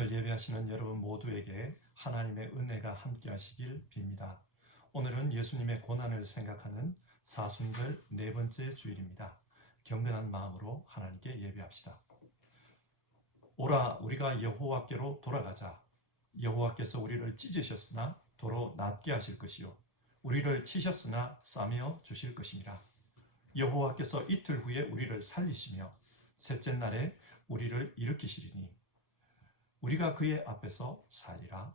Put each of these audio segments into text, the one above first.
오늘 예배하시는 여러분 모두에게 하나님의 은혜가 함께 하시길 빕니다. 오늘은 예수님의 고난을 생각하는 사순절 네 번째 주일입니다. 경건한 마음으로 하나님께 예배합시다. 오라 우리가 여호와께로 돌아가자. 여호와께서 우리를 찢으셨으나 도로 낫게 하실 것이요 우리를 치셨으나 싸매어 주실 것입니다. 여호와께서 이틀 후에 우리를 살리시며 셋째 날에 우리를 일으키시리니 우리가 그의 앞에서 살리라.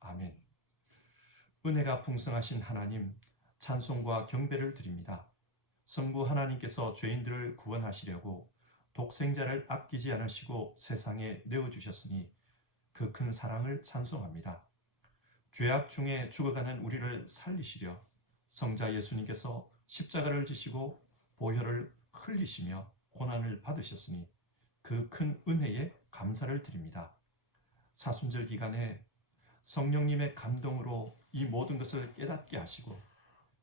아멘. 은혜가 풍성하신 하나님, 찬송과 경배를 드립니다. 성부 하나님께서 죄인들을 구원하시려고 독생자를 아끼지 않으시고 세상에 내어주셨으니 그 큰 사랑을 찬송합니다. 죄악 중에 죽어가는 우리를 살리시려 성자 예수님께서 십자가를 지시고 보혈을 흘리시며 고난을 받으셨으니 그 큰 은혜에 감사를 드립니다. 사순절 기간에 성령님의 감동으로 이 모든 것을 깨닫게 하시고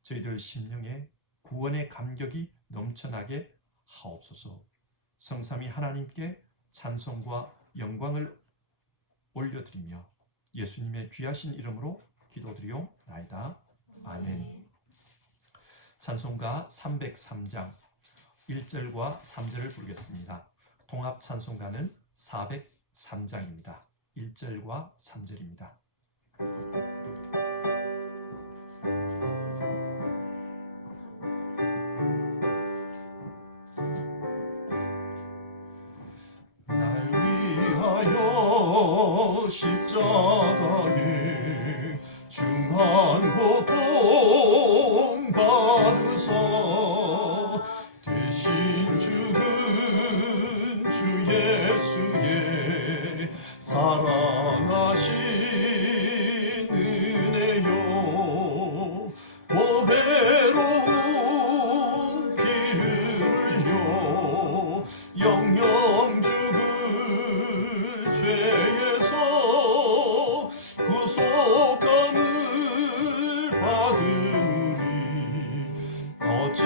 저희들 심령에 구원의 감격이 넘쳐나게 하옵소서. 성삼위 하나님께 찬송과 영광을 올려드리며 예수님의 귀하신 이름으로 기도드리옵나이다. 아멘. 찬송가 303장 1절과 3절을 부르겠습니다. 통합 찬송가는 403장입니다. 1절과 3절입니다. 날 위하여 십자가에 중한 고통 받으사 대신 죽은 주 예수의 사랑하신 은혜요 보배로운 피를 흘려 영영 죽을 죄에서 구속감을 받으리 어찌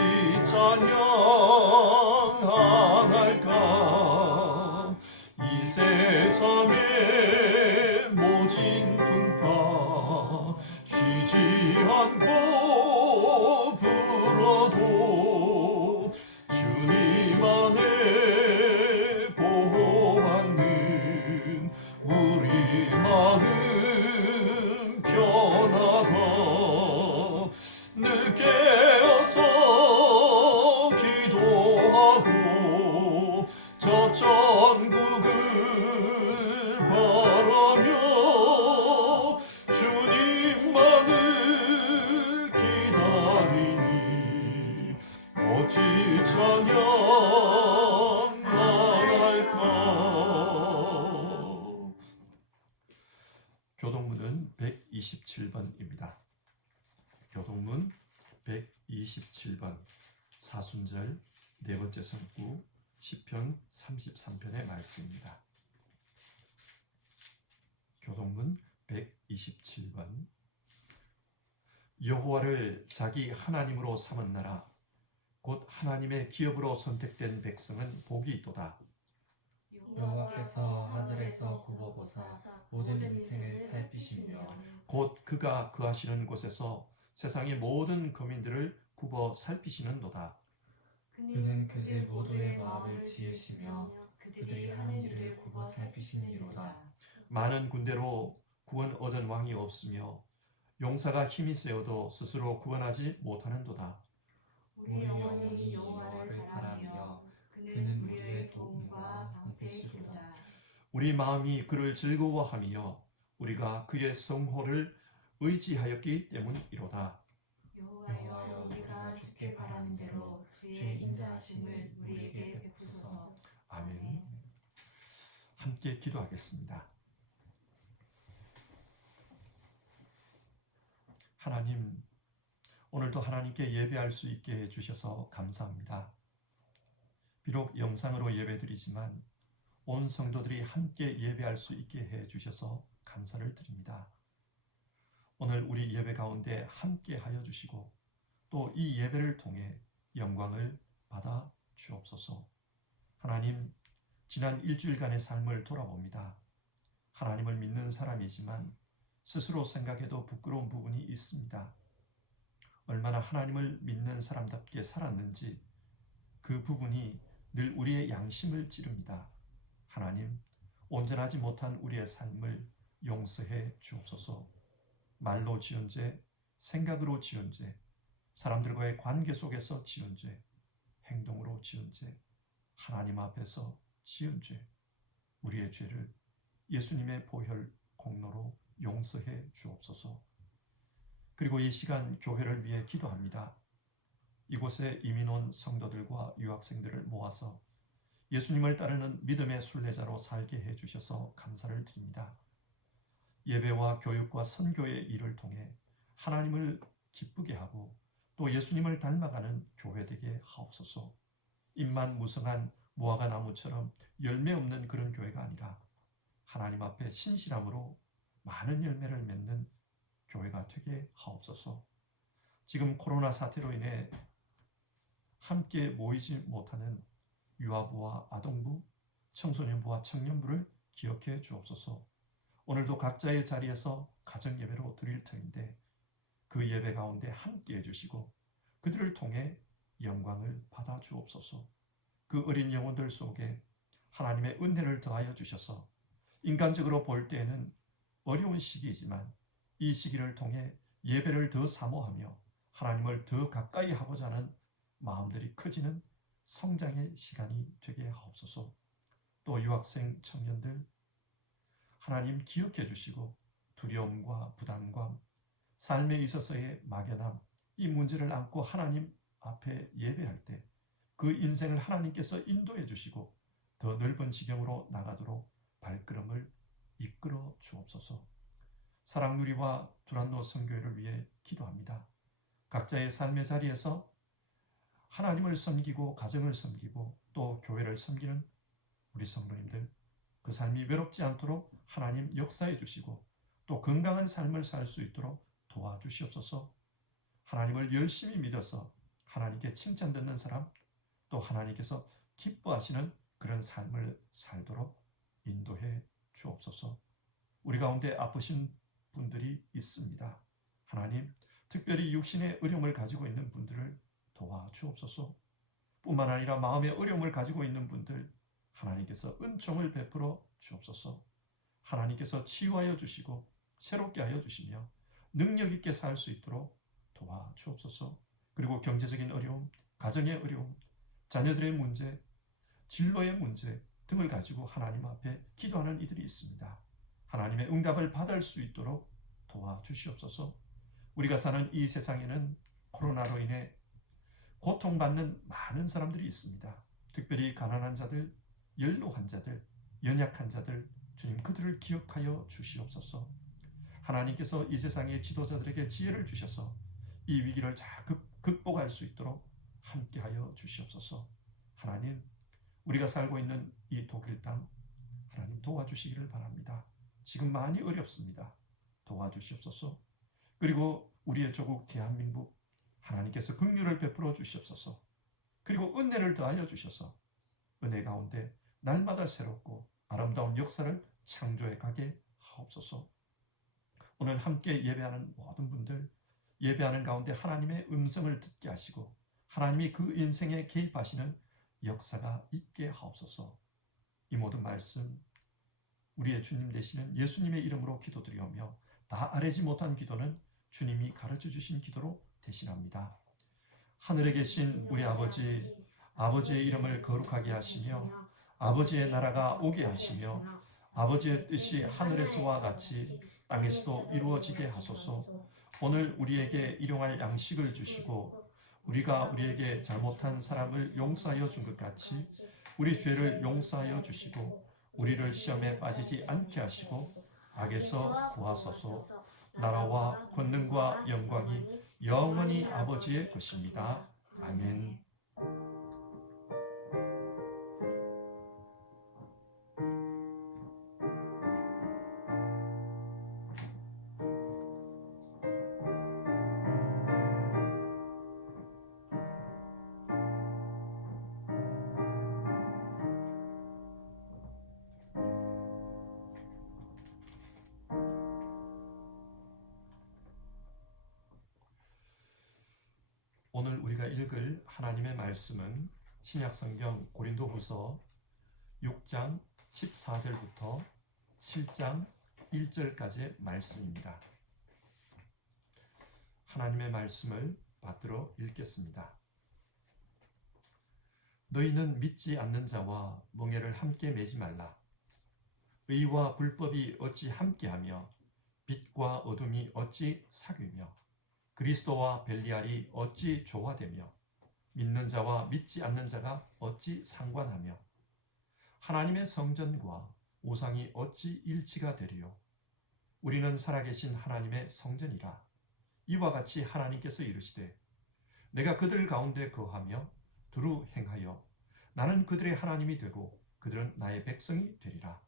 찬양할까 이 세상의 모진 풍파 쉬지 않고 불어도 주님 안에 보호받는 우리 마음 편하다 늘 깨어서 기도하고 저 천국을 바라며 주님만을 기다리니 어찌 찬양할까. 교동문은 127번입니다. 교동문 127번 사순절 네 번째 성구 시편 33편의 말씀입니다. 교동문 127번 여호와를 자기 하나님으로 삼은 나라 곧 하나님의 기업으로 선택된 백성은 복이 있도다. 여호와께서 하늘에서 굽어보사 모든 인생을 살피시며 곧 그가 거하시는 곳에서 세상의 모든 거민들을 굽어 살피시는도다. 그는 그들 모두의 마음을 지으시며 그들이 하는 일을 굽어 살피시니로다. 많은 군대로 구원 얻은 왕이 없으며 용사가 힘이 세어도 스스로 구원하지 못하는도다. 우리 영혼이 여호와를 바라며 그는 우리의 도움과 방패시로다. 우리 마음이 그를 즐거워하며 우리가 그의 성호를 의지하였기 때문이로다. 여호와여 우리가 주께 바라는 대로 주의 인자하심을 우리에게 베푸소서. 아멘. 함께 기도하겠습니다. 하나님, 오늘도 하나님께 예배할 수 있게 해주셔서 감사합니다. 비록 영상으로 예배드리지만 온 성도들이 함께 예배할 수 있게 해주셔서 감사를 드립니다. 오늘 우리 예배 가운데 함께 하여 주시고 또 이 예배를 통해 영광을 받아 주옵소서. 하나님, 지난 일주일간의 삶을 돌아봅니다. 하나님을 믿는 사람이지만 스스로 생각해도 부끄러운 부분이 있습니다. 얼마나 하나님을 믿는 사람답게 살았는지 그 부분이 늘 우리의 양심을 찌릅니다. 하나님, 온전하지 못한 우리의 삶을 용서해 주옵소서. 말로 지은 죄, 생각으로 지은 죄, 사람들과의 관계 속에서 지은 죄, 행동으로 지은 죄, 하나님 앞에서 지은 죄, 우리의 죄를 예수님의 보혈 공로로 용서해 주옵소서. 그리고 이 시간 교회를 위해 기도합니다. 이곳에 이민 온 성도들과 유학생들을 모아서 예수님을 따르는 믿음의 순례자로 살게 해주셔서 감사를 드립니다. 예배와 교육과 선교의 일을 통해 하나님을 기쁘게 하고 또 예수님을 닮아가는 교회 되게 하옵소서. 잎만 무성한 무화과 나무처럼 열매 없는 그런 교회가 아니라 하나님 앞에 신실함으로 많은 열매를 맺는 교회가 되게 하옵소서. 지금 코로나 사태로 인해 함께 모이지 못하는 유아부와 아동부, 청소년부와 청년부를 기억해 주옵소서. 오늘도 각자의 자리에서 가정 예배로 드릴 터인데 그 예배 가운데 함께 해주시고 그들을 통해 영광을 받아 주옵소서. 그 어린 영혼들 속에 하나님의 은혜를 더하여 주셔서 인간적으로 볼 때에는 어려운 시기이지만 이 시기를 통해 예배를 더 사모하며 하나님을 더 가까이 하고자 하는 마음들이 커지는 성장의 시간이 되게 하옵소서. 또 유학생 청년들 하나님 기억해 주시고 두려움과 부담감, 삶에 있어서의 막연함, 이 문제를 안고 하나님 앞에 예배할 때 그 인생을 하나님께서 인도해 주시고 더 넓은 지경으로 나가도록 발걸음을 이끌어 주옵소서. 사랑누리와 두란노 선교회를 위해 기도합니다. 각자의 삶의 자리에서 하나님을 섬기고 가정을 섬기고 또 교회를 섬기는 우리 성도님들, 그 삶이 외롭지 않도록 하나님 역사해 주시고 또 건강한 삶을 살 수 있도록 도와주시옵소서. 하나님을 열심히 믿어서 하나님께 칭찬 듣는 사람, 또 하나님께서 기뻐하시는 그런 삶을 살도록 인도해 주옵소서. 우리 가운데 아프신 분들이 있습니다. 하나님, 특별히 육신의 어려움을 가지고 있는 분들을 도와주옵소서. 뿐만 아니라 마음의 어려움을 가지고 있는 분들, 하나님께서 은총을 베풀어 주옵소서. 하나님께서 치유하여 주시고 새롭게 하여 주시며 능력 있게 살 수 있도록 도와주옵소서. 그리고 경제적인 어려움, 가정의 어려움, 자녀들의 문제, 진로의 문제 등을 가지고 하나님 앞에 기도하는 이들이 있습니다. 하나님의 응답을 받을 수 있도록 도와주시옵소서. 우리가 사는 이 세상에는 코로나로 인해 고통받는 많은 사람들이 있습니다. 특별히 가난한 자들, 연로 환자들, 연약한 자들, 주님 그들을 기억하여 주시옵소서. 하나님께서 이 세상의 지도자들에게 지혜를 주셔서 이 위기를 잘 극복할 수 있도록 함께하여 주시옵소서. 하나님, 우리가 살고 있는 이 독일 땅 하나님 도와주시기를 바랍니다. 지금 많이 어렵습니다. 도와주시옵소서. 그리고 우리의 조국 대한민국 하나님께서 긍휼을 베풀어 주시옵소서. 그리고 은혜를 더하여 주셔서 은혜 가운데 날마다 새롭고 아름다운 역사를 창조해 가게 하옵소서. 오늘 함께 예배하는 모든 분들, 예배하는 가운데 하나님의 음성을 듣게 하시고 하나님이 그 인생에 개입하시는 역사가 있게 하옵소서. 이 모든 말씀 우리의 주님 되시는 예수님의 이름으로 기도드리오며 다 아뢰지 못한 기도는 주님이 가르쳐 주신 기도로 대신합니다. 하늘에 계신 우리 아버지, 아버지의 이름을 거룩하게 하시며 아버지의 나라가 오게 하시며 아버지의 뜻이 하늘에서와 같이 땅에서도 이루어지게 하소서. 오늘 우리에게 일용할 양식을 주시고 우리가 우리에게 잘못한 사람을 용서하여 준 것 같이 우리 죄를 용서하여 주시고 우리를 시험에 빠지지 않게 하시고 악에서 구하소서. 나라와 권능과 영광이 영원히 아버지의 것입니다. 아멘. 오늘 읽을 하나님의 말씀은 신약성경 고린도후서 6장 14절부터 7장 1절까지의 말씀입니다. 하나님의 말씀을 받들어 읽겠습니다. 너희는 믿지 않는 자와 멍에를 함께 매지 말라. 의와 불법이 어찌 함께하며 빛과 어둠이 어찌 사귀며 그리스도와 벨리알이 어찌 조화되며 믿는 자와 믿지 않는 자가 어찌 상관하며 하나님의 성전과 우상이 어찌 일치가 되리요. 우리는 살아계신 하나님의 성전이라. 이와 같이 하나님께서 이르시되 내가 그들 가운데 거하며 두루 행하여 나는 그들의 하나님이 되고 그들은 나의 백성이 되리라.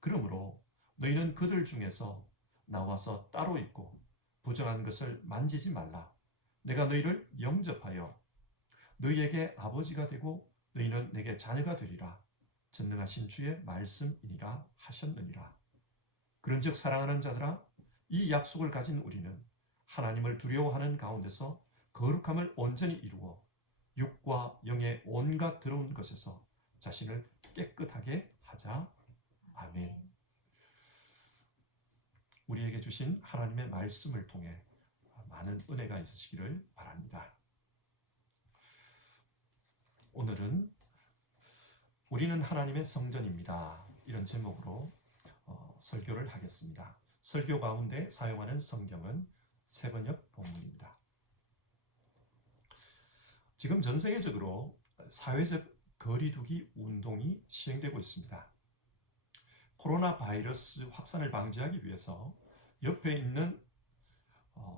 그러므로 너희는 그들 중에서 나와서 따로 있고 부정한 것을 만지지 말라. 내가 너희를 영접하여 너희에게 아버지가 되고 너희는 내게 자녀가 되리라. 전능하신 주의 말씀이니라 하셨느니라. 그런즉 사랑하는 자들아, 이 약속을 가진 우리는 하나님을 두려워하는 가운데서 거룩함을 온전히 이루어 육과 영의 온갖 더러운 것에서 자신을 깨끗하게 하자. 아멘. 우리에게 주신 하나님의 말씀을 통해 많은 은혜가 있으시기를 바랍니다. 오늘은 우리는 하나님의 성전입니다. 이런 제목으로 설교를 하겠습니다. 설교 가운데 사용하는 성경은 세번역 본문입니다. 지금 전 세계적으로 사회적 거리두기 운동이 시행되고 있습니다. 코로나 바이러스 확산을 방지하기 위해서 옆에 있는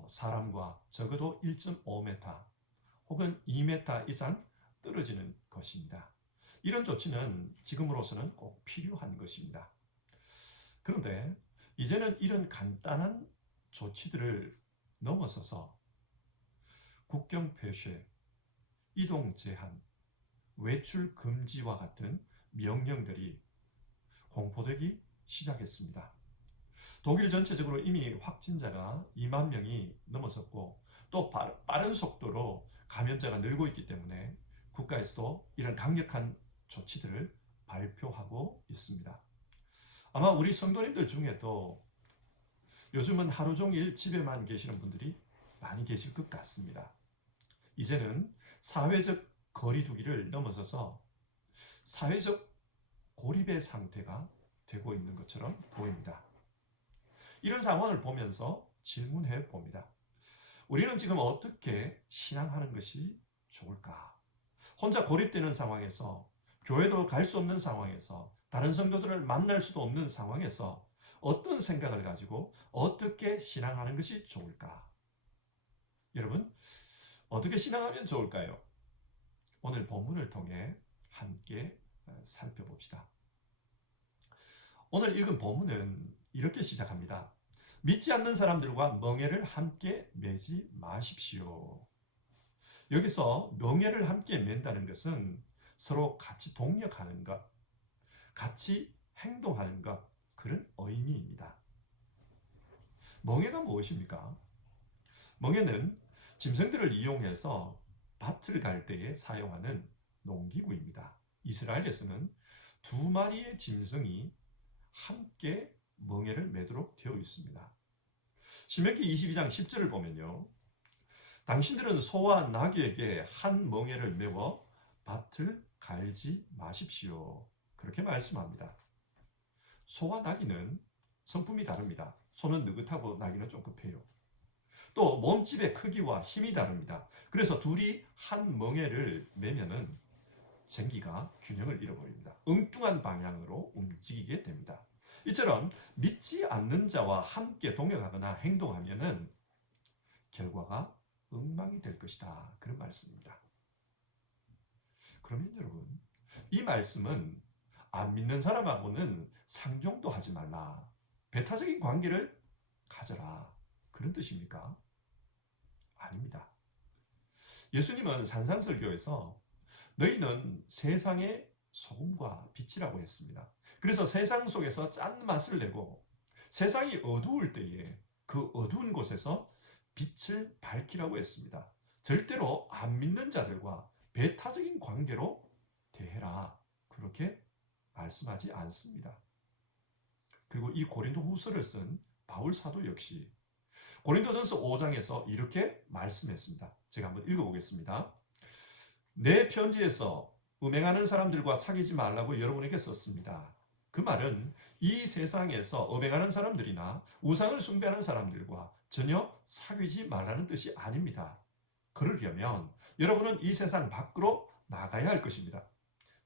사람과 적어도 1.5m 혹은 2m 이상 떨어지는 것입니다. 이런 조치는 지금으로서는 꼭 필요한 것입니다. 그런데 이제는 이런 간단한 조치들을 넘어서서 국경 폐쇄, 이동 제한, 외출 금지와 같은 명령들이 공포되기 시작했습니다. 독일 전체적으로 이미 확진자가 2만 명이 넘어섰고 또 빠른 속도로 감염자가 늘고 있기 때문에 국가에서도 이런 강력한 조치들을 발표하고 있습니다. 아마 우리 성도님들 중에도 요즘은 하루 종일 집에만 계시는 분들이 많이 계실 것 같습니다. 이제는 사회적 거리두기를 넘어서서 사회적 고립의 상태가 되고 있는 것처럼 보입니다. 이런 상황을 보면서 질문해 봅니다. 우리는 지금 어떻게 신앙하는 것이 좋을까? 혼자 고립되는 상황에서, 교회도 갈 수 없는 상황에서, 다른 성도들을 만날 수도 없는 상황에서 어떤 생각을 가지고 어떻게 신앙하는 것이 좋을까? 여러분, 어떻게 신앙하면 좋을까요? 오늘 본문을 통해 함께 살펴봅시다. 오늘 읽은 본문은 이렇게 시작합니다. 믿지 않는 사람들과 멍에를 함께 매지 마십시오. 여기서 멍에를 함께 맨다는 것은 서로 같이 동력하는 것, 같이 행동하는 것, 그런 의미입니다. 멍에가 무엇입니까? 멍에는 짐승들을 이용해서 밭을 갈 때에 사용하는 농기구입니다. 이스라엘에서는 2마리의 짐승이 함께 멍에를 매도록 되어 있습니다. 신명기 22장 10절을 보면요. 당신들은 소와 나귀에게 한 멍에를 메워 밭을 갈지 마십시오. 그렇게 말씀합니다. 소와 나귀는 성품이 다릅니다. 소는 느긋하고 나귀는 좀 급해요. 또 몸집의 크기와 힘이 다릅니다. 그래서 둘이 한 멍에를 매면은 전기가 균형을 잃어버립니다. 엉뚱한 방향으로 움직이게 됩니다. 이처럼 믿지 않는 자와 함께 동역하거나 행동하면은 결과가 엉망이 될 것이다. 그런 말씀입니다. 그러면 여러분, 이 말씀은 안 믿는 사람하고는 상종도 하지 말라. 배타적인 관계를 가져라. 그런 뜻입니까? 아닙니다. 예수님은 산상설교에서 너희는 세상의 소금과 빛이라고 했습니다. 그래서 세상 속에서 짠 맛을 내고 세상이 어두울 때에 그 어두운 곳에서 빛을 밝히라고 했습니다. 절대로 안 믿는 자들과 배타적인 관계로 대해라. 그렇게 말씀하지 않습니다. 그리고 이 고린도 후서를 쓴 바울 사도 역시 고린도전서 5장에서 이렇게 말씀했습니다. 제가 한번 읽어보겠습니다. 내 편지에서 음행하는 사람들과 사귀지 말라고 여러분에게 썼습니다. 그 말은 이 세상에서 음행하는 사람들이나 우상을 숭배하는 사람들과 전혀 사귀지 말라는 뜻이 아닙니다. 그러려면 여러분은 이 세상 밖으로 나가야 할 것입니다.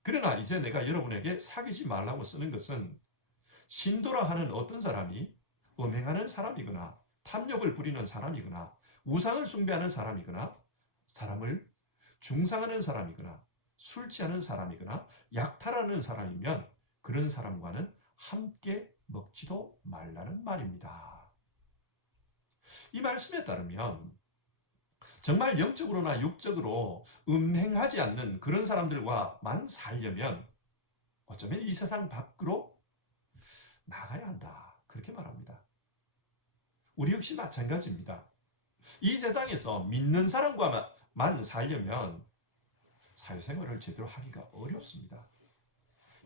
그러나 이제 내가 여러분에게 사귀지 말라고 쓰는 것은 신도라 하는 어떤 사람이 음행하는 사람이거나 탐욕을 부리는 사람이거나 우상을 숭배하는 사람이거나 사람을 중상하는 사람이거나 술 취하는 사람이거나 약탈하는 사람이면 그런 사람과는 함께 먹지도 말라는 말입니다. 이 말씀에 따르면 정말 영적으로나 육적으로 음행하지 않는 그런 사람들과만 살려면 어쩌면 이 세상 밖으로 나가야 한다. 그렇게 말합니다. 우리 역시 마찬가지입니다. 이 세상에서 믿는 사람과만 살려면 사회생활을 제대로 하기가 어렵습니다.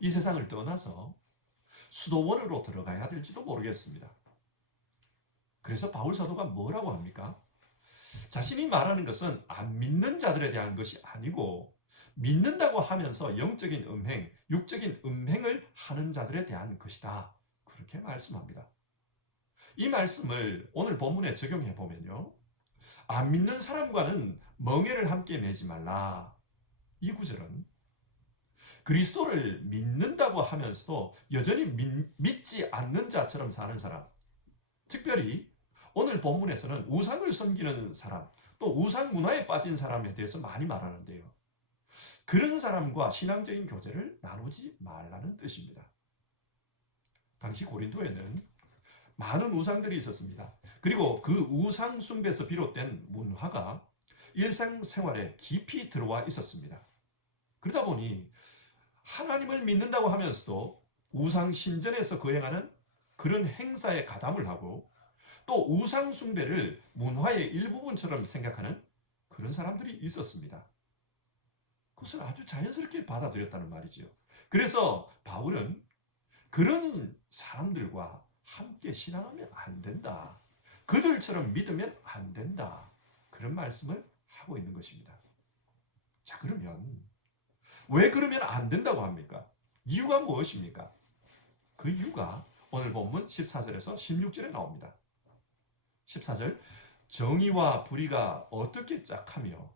이 세상을 떠나서 수도원으로 들어가야 될지도 모르겠습니다. 그래서 바울 사도가 뭐라고 합니까? 자신이 말하는 것은 안 믿는 자들에 대한 것이 아니고 믿는다고 하면서 영적인 음행, 육적인 음행을 하는 자들에 대한 것이다. 그렇게 말씀합니다. 이 말씀을 오늘 본문에 적용해 보면요. 안 믿는 사람과는 멍에를 함께 매지 말라. 이 구절은 그리스도를 믿는다고 하면서도 여전히 믿지 않는 자처럼 사는 사람, 특별히 오늘 본문에서는 우상을 섬기는 사람, 또 우상 문화에 빠진 사람에 대해서 많이 말하는데요. 그런 사람과 신앙적인 교제를 나누지 말라는 뜻입니다. 당시 고린도에는 많은 우상들이 있었습니다. 그리고 그 우상 숭배에서 비롯된 문화가 일상생활에 깊이 들어와 있었습니다. 그러다 보니 하나님을 믿는다고 하면서도 우상 신전에서 거행하는 그런 행사에 가담을 하고 또 우상 숭배를 문화의 일부분처럼 생각하는 그런 사람들이 있었습니다. 그것을 아주 자연스럽게 받아들였다는 말이죠. 그래서 바울은 그런 사람들과 함께 신앙하면 안 된다. 그들처럼 믿으면 안 된다. 그런 말씀을 하고 있는 것입니다. 자, 그러면 왜 그러면 안 된다고 합니까? 이유가 무엇입니까? 그 이유가 오늘 본문 14절에서 16절에 나옵니다. 14절, 정의와 불의가 어떻게 짝하며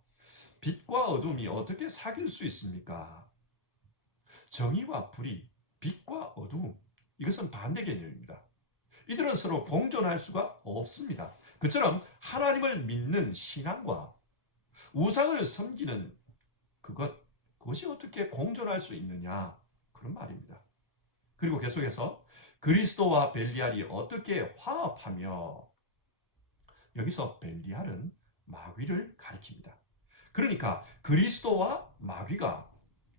빛과 어둠이 어떻게 사귈 수 있습니까? 정의와 불의, 빛과 어둠, 이것은 반대 개념입니다. 이들은 서로 공존할 수가 없습니다. 그처럼 하나님을 믿는 신앙과 우상을 섬기는 그것이 어떻게 공존할 수 있느냐, 그런 말입니다. 그리고 계속해서 그리스도와 벨리알이 어떻게 화합하며, 여기서 벨리알은 마귀를 가리킵니다. 그러니까 그리스도와 마귀가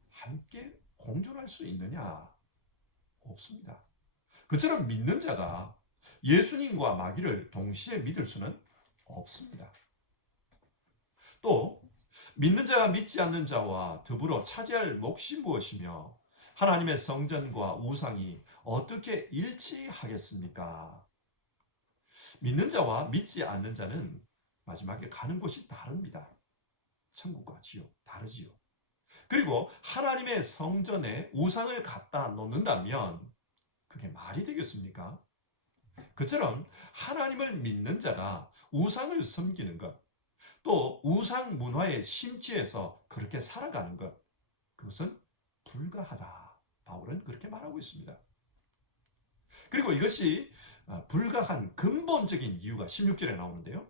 함께 공존할 수 있느냐? 없습니다. 그처럼 믿는 자가 예수님과 마귀를 동시에 믿을 수는 없습니다. 또 믿는 자가 믿지 않는 자와 더불어 차지할 몫이 무엇이며 하나님의 성전과 우상이 어떻게 일치하겠습니까? 믿는 자와 믿지 않는 자는 마지막에 가는 곳이 다릅니다. 천국과 지옥 다르지요. 그리고 하나님의 성전에 우상을 갖다 놓는다면 그게 말이 되겠습니까? 그처럼 하나님을 믿는 자가 우상을 섬기는 것, 또 우상 문화에 심취해서 그렇게 살아가는 것, 그것은 불가하다. 바울은 그렇게 말하고 있습니다. 그리고 이것이 불가한 근본적인 이유가 16절에 나오는데요.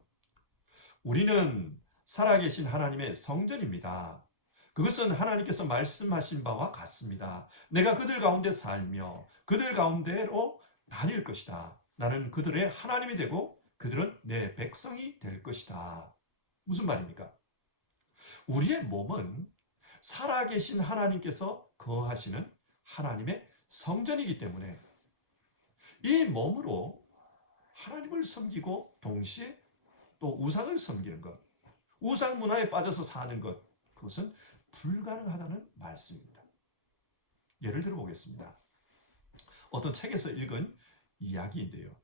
우리는 살아계신 하나님의 성전입니다. 그것은 하나님께서 말씀하신 바와 같습니다. 내가 그들 가운데 살며 그들 가운데로 다닐 것이다. 나는 그들의 하나님이 되고 그들은 내 백성이 될 것이다. 무슨 말입니까? 우리의 몸은 살아계신 하나님께서 거하시는 하나님의 성전이기 때문에 이 몸으로 하나님을 섬기고 동시에 또 우상을 섬기는 것, 우상 문화에 빠져서 사는 것, 그것은 불가능하다는 말씀입니다. 예를 들어 보겠습니다. 어떤 책에서 읽은 이야기인데요.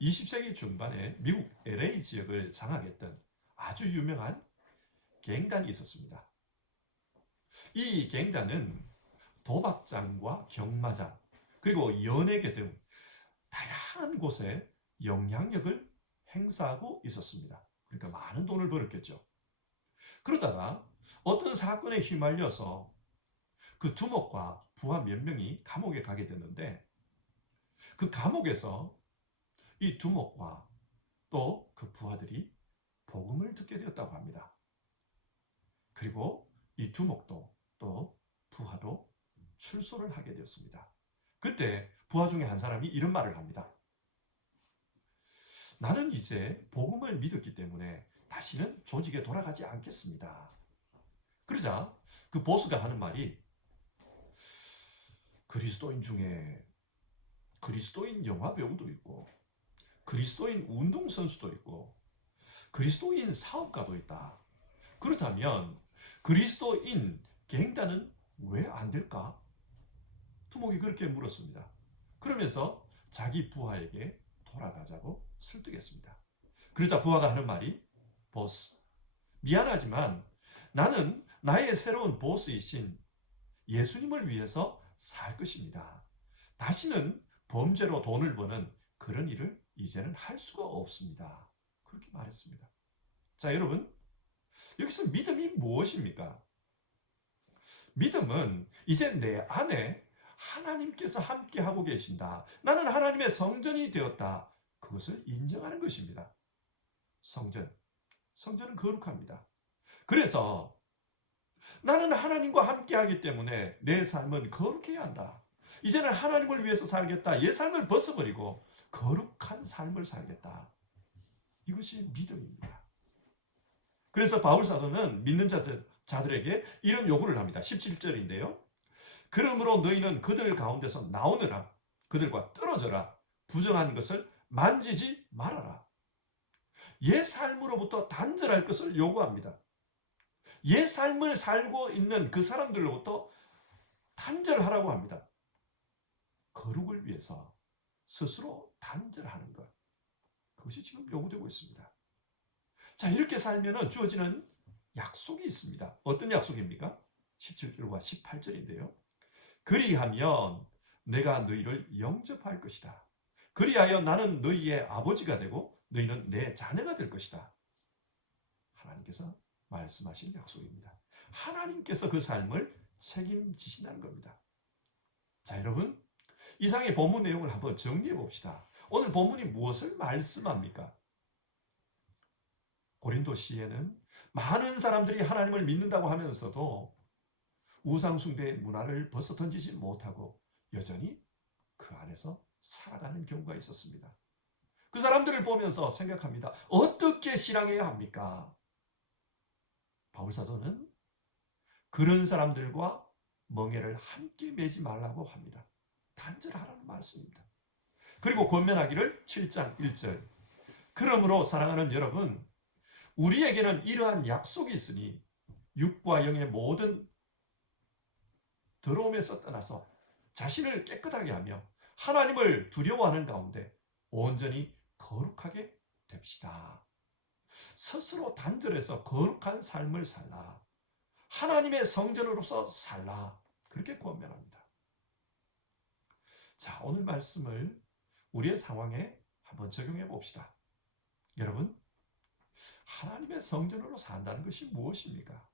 20세기 중반에 미국 LA 지역을 장악했던 아주 유명한 갱단이 있었습니다. 이 갱단은 도박장과 경마장, 그리고 연예계 등 다양한 곳에 영향력을 행사하고 있었습니다. 그러니까 많은 돈을 벌었겠죠. 그러다가 어떤 사건에 휘말려서 그 두목과 부하 몇 명이 감옥에 가게 됐는데, 그 감옥에서 이 두목과 또 그 부하들이 복음을 듣게 되었다고 합니다. 그리고 이 두목도 또 부하도 출소를 하게 되었습니다. 그때 부하 중에 한 사람이 이런 말을 합니다. 나는 이제 복음을 믿었기 때문에 다시는 조직에 돌아가지 않겠습니다. 그러자 그 보스가 하는 말이, 그리스도인 중에 그리스도인 영화 배우도 있고, 그리스도인 운동선수도 있고, 그리스도인 사업가도 있다. 그렇다면 그리스도인 갱단은 왜 안 될까? 두목이 그렇게 물었습니다. 그러면서 자기 부하에게 돌아가자고 설득했습니다. 그러자 부하가 하는 말이, 보스, 미안하지만 나는 나의 새로운 보스이신 예수님을 위해서 살 것입니다. 다시는 범죄로 돈을 버는 그런 일을 이제는 할 수가 없습니다. 그렇게 말했습니다. 자, 여러분, 여기서 믿음이 무엇입니까? 믿음은 이제 내 안에 하나님께서 함께 하고 계신다. 나는 하나님의 성전이 되었다. 그것을 인정하는 것입니다. 성전은 거룩합니다. 그래서 나는 하나님과 함께 하기 때문에 내 삶은 거룩해야 한다. 이제는 하나님을 위해서 살겠다. 옛 삶을 벗어버리고 거룩한 삶을 살겠다. 이것이 믿음입니다. 그래서 바울 사도는 믿는 자들에게 이런 요구를 합니다. 17절인데요. 그러므로 너희는 그들 가운데서 나오느라, 그들과 떨어져라. 부정한 것을 만지지 말아라. 옛 삶으로부터 단절할 것을 요구합니다. 옛 삶을 살고 있는 그 사람들로부터 단절하라고 합니다. 거룩을 위해서 스스로 단절하는 것. 그것이 지금 요구되고 있습니다. 자, 이렇게 살면 주어지는 약속이 있습니다. 어떤 약속입니까? 17절과 18절인데요. 그리하면 내가 너희를 영접할 것이다. 그리하여 나는 너희의 아버지가 되고 너희는 내 자녀가 될 것이다. 하나님께서 말씀하신 약속입니다. 하나님께서 그 삶을 책임지신다는 겁니다. 자, 여러분, 이상의 본문 내용을 한번 정리해 봅시다. 오늘 본문이 무엇을 말씀합니까? 고린도시에는 많은 사람들이 하나님을 믿는다고 하면서도 우상숭배의 문화를 벗어던지지 못하고 여전히 그 안에서 살아가는 경우가 있었습니다. 그 사람들을 보면서 생각합니다. 어떻게 신앙해야 합니까? 바울사도는 그런 사람들과 멍에를 함께 매지 말라고 합니다. 단절하라는 말씀입니다. 그리고 권면하기를 7장 1절. 그러므로 사랑하는 여러분, 우리에게는 이러한 약속이 있으니 육과 영의 모든 더러움에서 떠나서 자신을 깨끗하게 하며 하나님을 두려워하는 가운데 온전히 거룩하게 됩시다. 스스로 단절해서 거룩한 삶을 살라. 하나님의 성전으로서 살라. 그렇게 권면합니다. 자, 오늘 말씀을 우리의 상황에 한번 적용해 봅시다. 여러분, 하나님의 성전으로 산다는 것이 무엇입니까?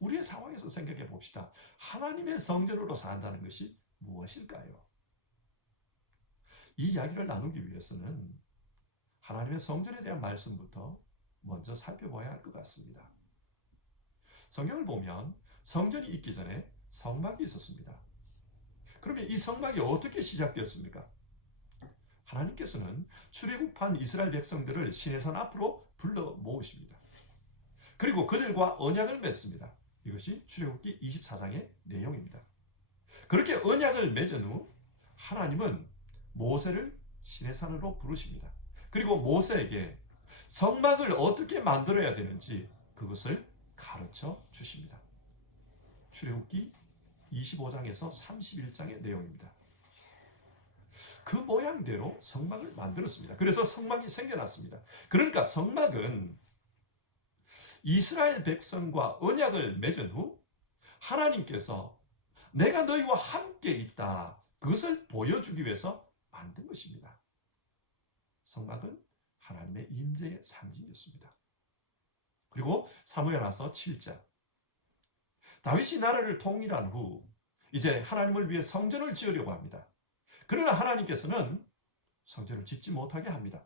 우리의 상황에서 생각해 봅시다. 하나님의 성전으로 산다는 것이 무엇일까요? 이 이야기를 나누기 위해서는 하나님의 성전에 대한 말씀부터 먼저 살펴봐야 할 것 같습니다. 성경을 보면 성전이 있기 전에 성막이 있었습니다. 그러면 이 성막이 어떻게 시작되었습니까? 하나님께서는 출애굽한 이스라엘 백성들을 시내산 앞으로 불러 모으십니다. 그리고 그들과 언약을 맺습니다. 이것이 출애굽기 24장의 내용입니다. 그렇게 언약을 맺은 후 하나님은 모세를 시내산으로 부르십니다. 그리고 모세에게 성막을 어떻게 만들어야 되는지 그것을 가르쳐 주십니다. 출애굽기 25장에서 31장의 내용입니다. 그 모양대로 성막을 만들었습니다. 그래서 성막이 생겨났습니다. 그러니까 성막은 이스라엘 백성과 언약을 맺은 후 하나님께서 내가 너희와 함께 있다, 그것을 보여주기 위해서 만든 것입니다. 성막은 하나님의 임재의 상징이었습니다. 그리고 사무엘하서 7장, 다윗이 나라를 통일한 후 이제 하나님을 위해 성전을 지으려고 합니다. 그러나 하나님께서는 성전을 짓지 못하게 합니다.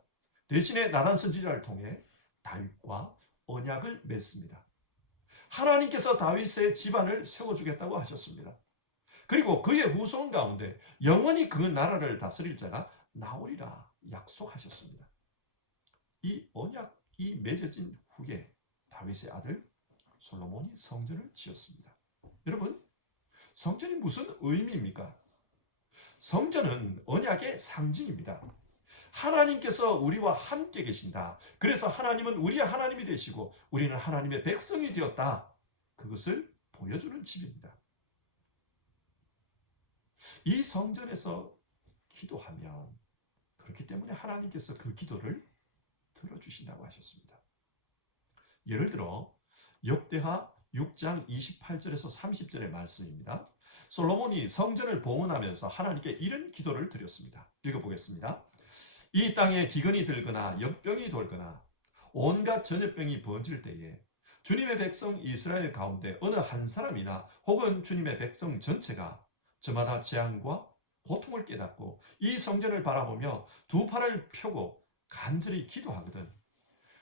대신에 나단 선지자를 통해 다윗과 언약을 맺습니다. 하나님께서 다윗의 집안을 세워주겠다고 하셨습니다. 그리고 그의 후손 가운데 영원히 그 나라를 다스릴 자가 나오리라 약속하셨습니다. 이 언약이 맺어진 후에 다윗의 아들 솔로몬이 성전을 지었습니다. 여러분, 성전이 무슨 의미입니까? 성전은 언약의 상징입니다. 하나님께서 우리와 함께 계신다. 그래서 하나님은 우리의 하나님이 되시고 우리는 하나님의 백성이 되었다. 그것을 보여주는 집입니다. 이 성전에서 기도하면, 그렇기 때문에 하나님께서 그 기도를 들어주신다고 하셨습니다. 예를 들어 역대하 6장 28절에서 30절의 말씀입니다. 솔로몬이 성전을 봉헌하면서 하나님께 이런 기도를 드렸습니다. 읽어보겠습니다. 이 땅에 기근이 들거나 역병이 돌거나 온갖 전염병이 번질 때에 주님의 백성 이스라엘 가운데 어느 한 사람이나 혹은 주님의 백성 전체가 저마다 재앙과 고통을 깨닫고 이 성전을 바라보며 두 팔을 펴고 간절히 기도하거든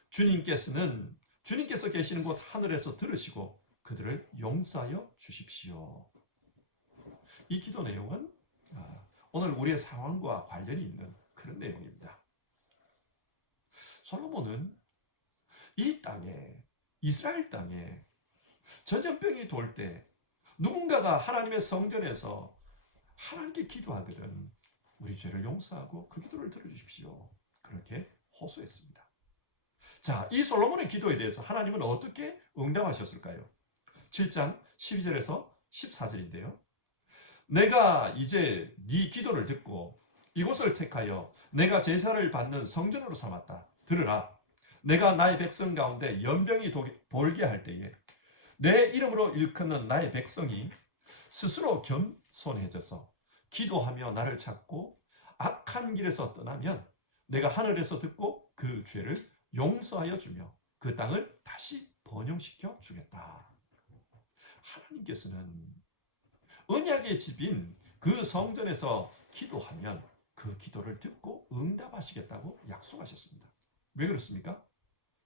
주님께서 계시는 곳 하늘에서 들으시고 그들을 용서하여 주십시오. 이 기도 내용은 오늘 우리의 상황과 관련이 있는 그런 내용입니다. 솔로몬은 이 땅에, 이스라엘 땅에 전염병이 돌 때 누군가가 하나님의 성전에서 하나님께 기도하거든 우리 죄를 용서하고 그 기도를 들어주십시오. 그렇게 호소했습니다. 자, 이 솔로몬의 기도에 대해서 하나님은 어떻게 응답하셨을까요? 7장 12절에서 14절인데요. 내가 이제 네 기도를 듣고 이곳을 택하여 내가 제사를 받는 성전으로 삼았다. 들으라. 내가 나의 백성 가운데 연병이 돌게 할 때에 내 이름으로 일컫는 나의 백성이 스스로 겸손해져서 기도하며 나를 찾고 악한 길에서 떠나면 내가 하늘에서 듣고 그 죄를 용서하여 주며 그 땅을 다시 번영시켜 주겠다. 하나님께서는 언약의 집인 그 성전에서 기도하면 그 기도를 듣고 응답하시겠다고 약속하셨습니다. 왜 그렇습니까?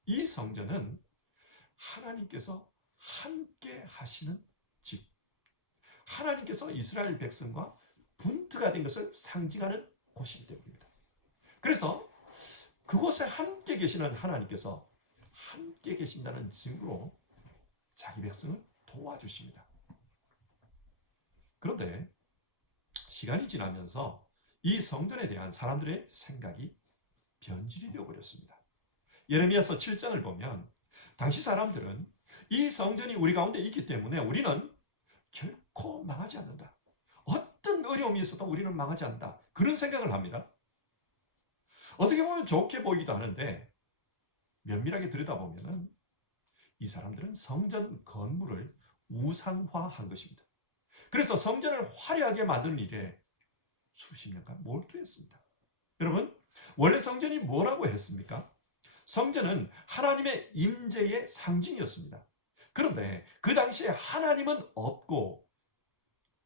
이 성전은 하나님께서 함께 하시는 집, 하나님께서 이스라엘 백성과 분트가 된 것을 상징하는 곳이기 때문입니다. 그래서 그곳에 함께 계시는 하나님께서 함께 계신다는 증거로 자기 백성을 도와주십니다. 그런데 시간이 지나면서 이 성전에 대한 사람들의 생각이 변질이 되어버렸습니다. 예레미야서 7장을 보면 당시 사람들은 이 성전이 우리 가운데 있기 때문에 우리는 결코 망하지 않는다. 어떤 어려움이 있어도 우리는 망하지 않는다. 그런 생각을 합니다. 어떻게 보면 좋게 보이기도 하는데 면밀하게 들여다보면 이 사람들은 성전 건물을 우상화한 것입니다. 그래서 성전을 화려하게 만드는 일에 수십 년간 몰두했습니다. 여러분, 원래 성전이 뭐라고 했습니까? 성전은 하나님의 임재의 상징이었습니다. 그런데 그 당시에 하나님은 없고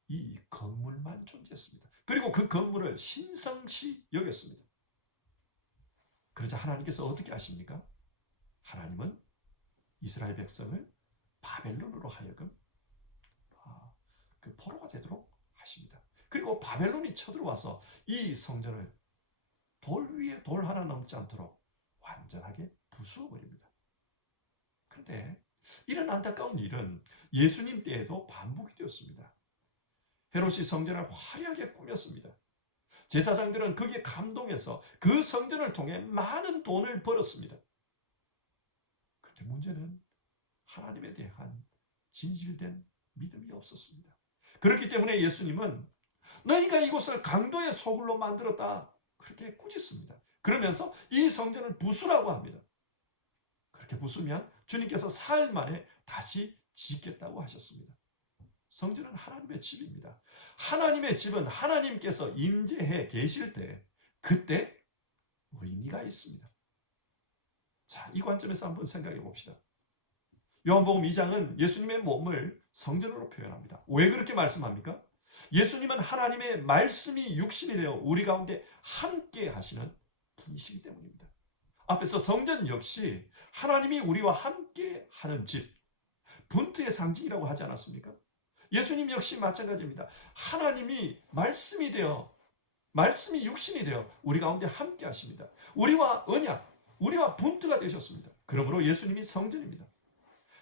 이 건물만 존재했습니다. 그리고 그 건물을 신성시 여겼습니다. 그러자 하나님께서 어떻게 하십니까? 하나님은 이스라엘 백성을 바벨론으로 하여금 그 포로가 되도록 하십니다. 그리고 바벨론이 쳐들어와서 이 성전을 돌 위에 돌 하나 넘지 않도록 완전하게 부수어 버립니다. 그런데 이런 안타까운 일은 예수님 때에도 반복이 되었습니다. 헤롯이 성전을 화려하게 꾸몄습니다. 제사장들은 거기에 감동해서 그 성전을 통해 많은 돈을 벌었습니다. 그런데 문제는 하나님에 대한 진실된 믿음이 없었습니다. 그렇기 때문에 예수님은 너희가 이곳을 강도의 소굴로 만들었다, 그렇게 꾸짖습니다. 그러면서 이 성전을 부수라고 합니다. 그렇게 부수면 주님께서 사흘 만에 다시 짓겠다고 하셨습니다. 성전은 하나님의 집입니다. 하나님의 집은 하나님께서 임재해 계실 때 그때 의미가 있습니다. 자, 이 관점에서 한번 생각해 봅시다. 요한복음 2장은 예수님의 몸을 성전으로 표현합니다. 왜 그렇게 말씀합니까? 예수님은 하나님의 말씀이 육신이 되어 우리 가운데 함께 하시는 분이시기 때문입니다. 앞에서 성전 역시 하나님이 우리와 함께 하는 집, 분투의 상징이라고 하지 않았습니까? 예수님 역시 마찬가지입니다. 하나님이 말씀이 되어, 말씀이 육신이 되어 우리 가운데 함께 하십니다. 우리와 언약, 우리와 분투가 되셨습니다. 그러므로 예수님이 성전입니다.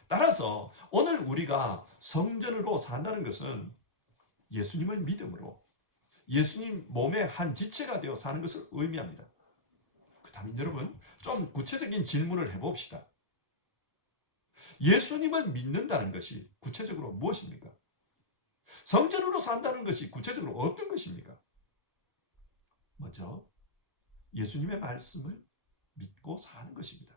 따라서 오늘 우리가 성전으로 산다는 것은 예수님을 믿음으로 예수님 몸의 한 지체가 되어 사는 것을 의미합니다. 그렇다면 여러분, 좀 구체적인 질문을 해봅시다. 예수님을 믿는다는 것이 구체적으로 무엇입니까? 성전으로 산다는 것이 구체적으로 어떤 것입니까? 먼저 예수님의 말씀을 믿고 사는 것입니다.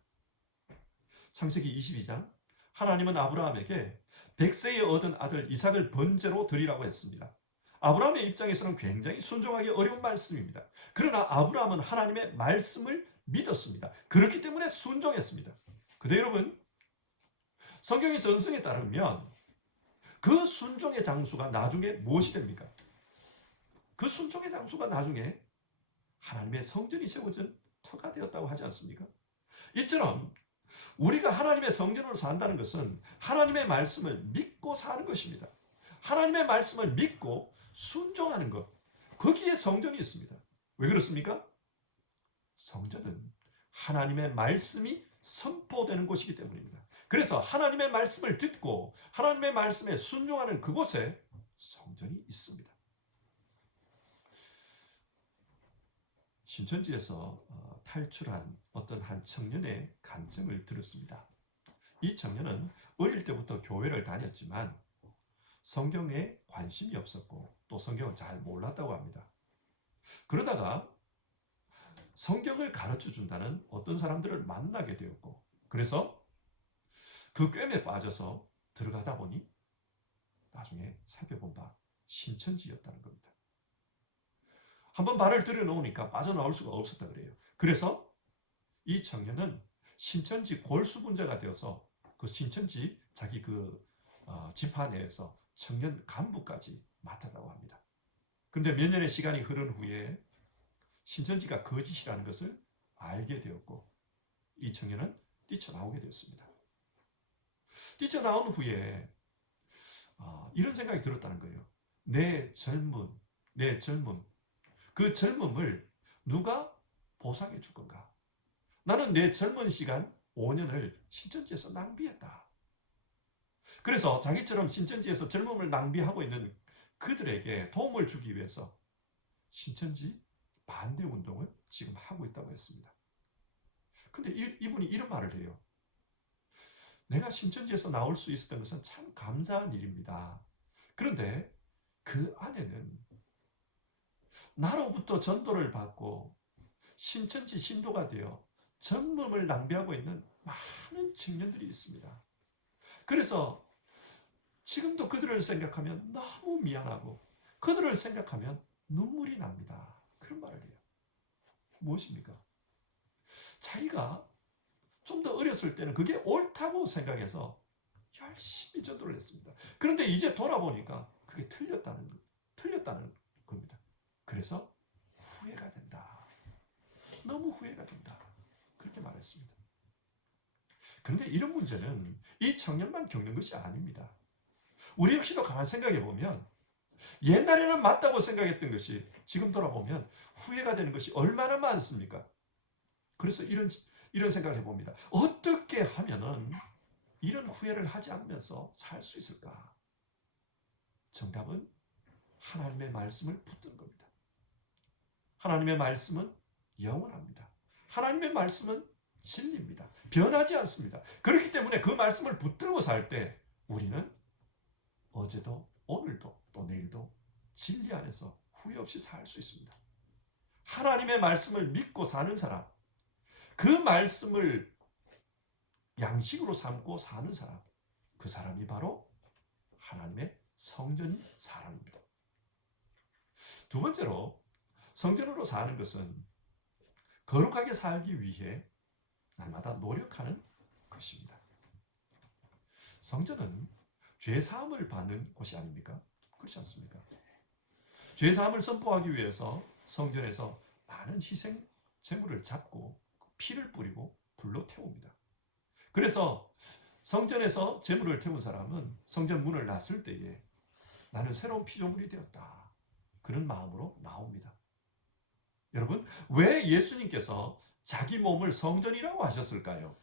창세기 22장, 하나님은 아브라함에게 100세에 얻은 아들 이삭을 번제로 드리라고 했습니다. 아브라함의 입장에서는 굉장히 순종하기 어려운 말씀입니다. 그러나 아브라함은 하나님의 말씀을 믿었습니다. 그렇기 때문에 순종했습니다. 근데 여러분, 성경의 전승에 따르면 그 순종의 장수가 나중에 무엇이 됩니까? 그 순종의 장수가 나중에 하나님의 성전이 세워진 터가 되었다고 하지 않습니까? 이처럼 우리가 하나님의 성전으로 산다는 것은 하나님의 말씀을 믿고 사는 것입니다. 하나님의 말씀을 믿고 순종하는 것, 거기에 성전이 있습니다. 왜 그렇습니까? 성전은 하나님의 말씀이 선포되는 곳이기 때문입니다. 그래서 하나님의 말씀을 듣고 하나님의 말씀에 순종하는 그곳에 성전이 있습니다. 신천지에서 탈출한 어떤 한 청년의 간증을 들었습니다. 이 청년은 어릴 때부터 교회를 다녔지만 성경에 관심이 없었고 또 성경을 잘 몰랐다고 합니다. 그러다가 성경을 가르쳐 준다는 어떤 사람들을 만나게 되었고, 그래서 그 꿰매에 빠져서 들어가다 보니 나중에 살펴본 바 신천지였다는 겁니다. 한번 발을 들여놓으니까 빠져나올 수가 없었다 그래요. 그래서 이 청년은 신천지 골수분자가 되어서 그 신천지 자기 지파 내에서 청년 간부까지 맡았다고 합니다. 그런데 몇 년의 시간이 흐른 후에 신천지가 거짓이라는 것을 알게 되었고 이 청년은 뛰쳐나오게 되었습니다. 뛰쳐나온 후에 이런 생각이 들었다는 거예요. 내 젊음, 그 젊음을 누가 보상해 줄 건가? 나는 내 젊은 시간 5년을 신천지에서 낭비했다. 그래서 자기처럼 신천지에서 젊음을 낭비하고 있는 그들에게 도움을 주기 위해서 신천지 반대 운동을 지금 하고 있다고 했습니다. 근데 이분이 이런 말을 해요. 내가 신천지에서 나올 수 있었던 것은 참 감사한 일입니다. 그런데 그 안에는 나로부터 전도를 받고 신천지 신도가 되어 젊음을 낭비하고 있는 많은 청년들이 있습니다. 그래서 지금도 그들을 생각하면 너무 미안하고 그들을 생각하면 눈물이 납니다. 그런 말을 해요. 무엇입니까? 자기가 좀 더 어렸을 때는 그게 옳다고 생각해서 열심히 전도를 했습니다. 그런데 이제 돌아보니까 그게 틀렸다는 겁니다. 그래서 후회가 된다. 너무 후회가 된다. 그렇게 말했습니다. 그런데 이런 문제는 이 청년만 겪는 것이 아닙니다. 우리 역시도 가만히 생각해 보면 옛날에는 맞다고 생각했던 것이 지금 돌아보면 후회가 되는 것이 얼마나 많습니까? 그래서 이런 생각을 해봅니다. 어떻게 하면은 이런 후회를 하지 않으면서 살 수 있을까? 정답은 하나님의 말씀을 붙드는 겁니다. 하나님의 말씀은 영원합니다. 하나님의 말씀은 진리입니다. 변하지 않습니다. 그렇기 때문에 그 말씀을 붙들고 살 때 우리는 어제도 오늘도 또 내일도 진리 안에서 후회 없이 살 수 있습니다. 하나님의 말씀을 믿고 사는 사람, 그 말씀을 양식으로 삼고 사는 사람, 그 사람이 바로 하나님의 성전인 사람입니다. 두 번째로 성전으로 사는 것은 거룩하게 살기 위해 날마다 노력하는 것입니다. 성전은 죄사함을 받는 곳이 아닙니까? 그렇지 않습니까? 죄사함을 선포하기 위해서 성전에서 많은 희생 제물을 잡고 피를 뿌리고 불로 태웁니다. 그래서 성전에서 제물을 태운 사람은 성전 문을 났을 때에 나는 새로운 피조물이 되었다, 그런 마음으로 나옵니다. 여러분, 왜 예수님께서 자기 몸을 성전이라고 하셨을까요?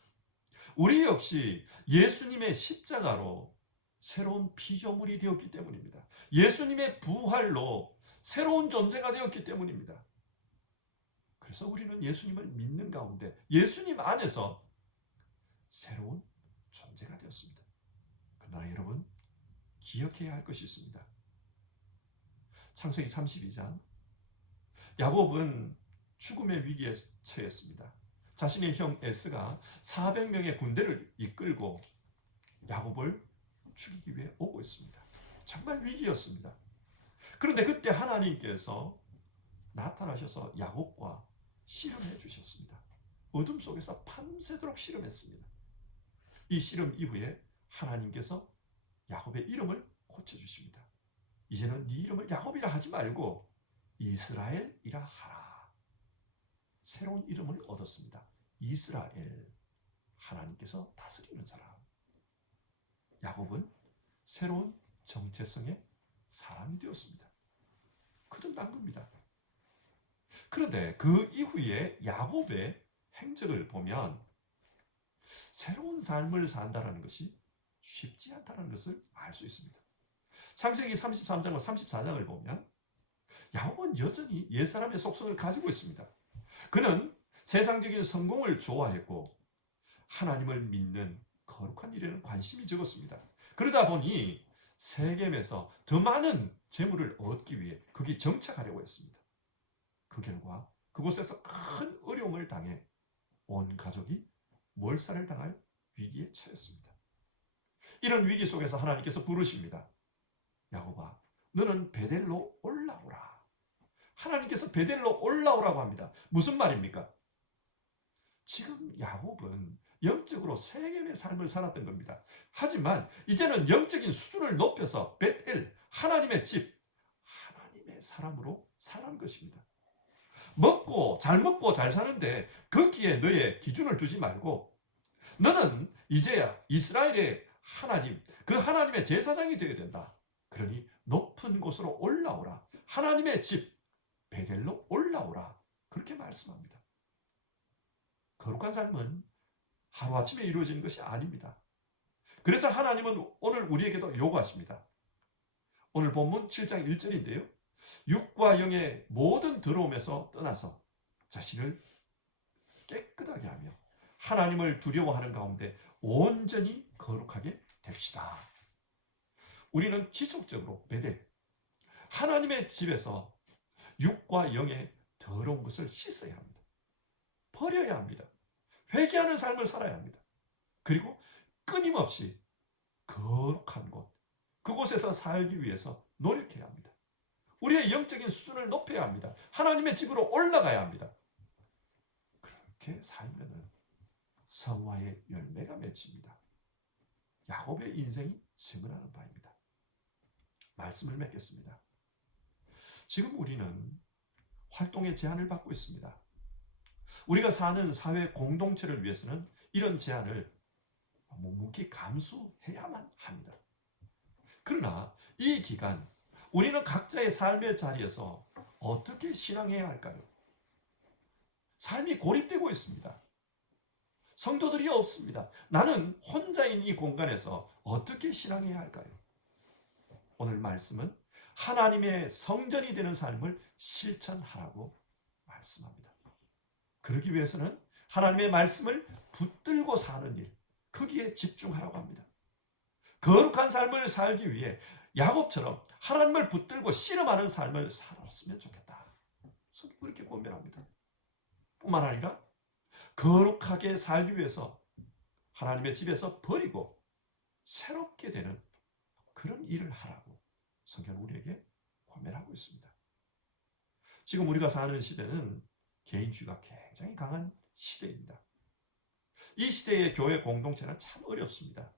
우리 역시 예수님의 십자가로 새로운 피조물이 되었기 때문입니다. 예수님의 부활로 새로운 존재가 되었기 때문입니다. 그래서 우리는 예수님을 믿는 가운데 예수님 안에서 새로운 존재가 되었습니다. 그러나 여러분, 기억해야 할 것이 있습니다. 창세기 32장, 야곱은 죽음의 위기에 처했습니다. 자신의 형 에스가 400명의 군대를 이끌고 야곱을 죽이기 위해 오고 있습니다. 정말 위기였습니다. 그런데 그때 하나님께서 나타나셔서 야곱과 씨름해 주셨습니다. 어둠 속에서 밤새도록 씨름했습니다. 이 씨름 이후에 하나님께서 야곱의 이름을 고쳐주십니다. 이제는 네 이름을 야곱이라 하지 말고 이스라엘이라 하라. 새로운 이름을 얻었습니다. 이스라엘, 하나님께서 다스리는 사람. 야곱은 새로운 정체성의 사람이 되었습니다. 거듭난 겁니다. 그런데 그 이후에 야곱의 행적을 보면 새로운 삶을 산다는 것이 쉽지 않다는 것을 알 수 있습니다. 창세기 33장과 34장을 보면 야곱은 여전히 옛사람의 속성을 가지고 있습니다. 그는 세상적인 성공을 좋아했고 하나님을 믿는 거룩한 일에는 관심이 적었습니다. 그러다 보니 세겜에서 더 많은 재물을 얻기 위해 거기 정착하려고 했습니다. 그 결과 그곳에서 큰 어려움을 당해 온 가족이 몰살을 당할 위기에 처했습니다. 이런 위기 속에서 하나님께서 부르십니다. 야곱아, 너는 베델로 올라오라. 하나님께서 베델로 올라오라고 합니다. 무슨 말입니까? 지금 야곱은 영적으로 세겜의 삶을 살았던 겁니다. 하지만 이제는 영적인 수준을 높여서 베델, 하나님의 집, 하나님의 사람으로 살아간 것입니다. 먹고 잘 사는데 거기에 너의 기준을 두지 말고 너는 이제야 이스라엘의 하나님, 그 하나님의 제사장이 되어야 된다. 그러니 높은 곳으로 올라오라. 하나님의 집, 베델로 올라오라. 그렇게 말씀합니다. 거룩한 삶은 하루아침에 이루어지는 것이 아닙니다. 그래서 하나님은 오늘 우리에게도 요구하십니다. 오늘 본문 7장 1절인데요. 육과 영의 모든 더러움에서 떠나서 자신을 깨끗하게 하며 하나님을 두려워하는 가운데 온전히 거룩하게 됩시다. 우리는 지속적으로 베델, 하나님의 집에서 육과 영의 더러운 것을 씻어야 합니다. 버려야 합니다. 회개하는 삶을 살아야 합니다. 그리고 끊임없이 거룩한 곳, 그곳에서 살기 위해서 노력해야 합니다. 우리의 영적인 수준을 높여야 합니다. 하나님의 집으로 올라가야 합니다. 그렇게 살면은 성화의 열매가 맺힙니다. 야곱의 인생이 증언하는 바입니다. 말씀을 맺겠습니다. 지금 우리는 활동의 제한을 받고 있습니다. 우리가 사는 사회 공동체를 위해서는 이런 제한을 묵묵히 감수해야만 합니다. 그러나 이 기간 우리는 각자의 삶의 자리에서 어떻게 신앙해야 할까요? 삶이 고립되고 있습니다. 성도들이 없습니다. 나는 혼자인 이 공간에서 어떻게 신앙해야 할까요? 오늘 말씀은 하나님의 성전이 되는 삶을 실천하라고 말씀합니다. 그러기 위해서는 하나님의 말씀을 붙들고 사는 일, 거기에 집중하라고 합니다. 거룩한 삶을 살기 위해 야곱처럼 하나님을 붙들고 씨름하는 삶을 살았으면 좋겠다. 성경이 그렇게 권면합니다. 뿐만 아니라 거룩하게 살기 위해서 하나님의 집에서 버리고 새롭게 되는 그런 일을 하라고 성경은 우리에게 권면하고 있습니다. 지금 우리가 사는 시대는 개인주의가 굉장히 강한 시대입니다. 이 시대의 교회 공동체는 참 어렵습니다.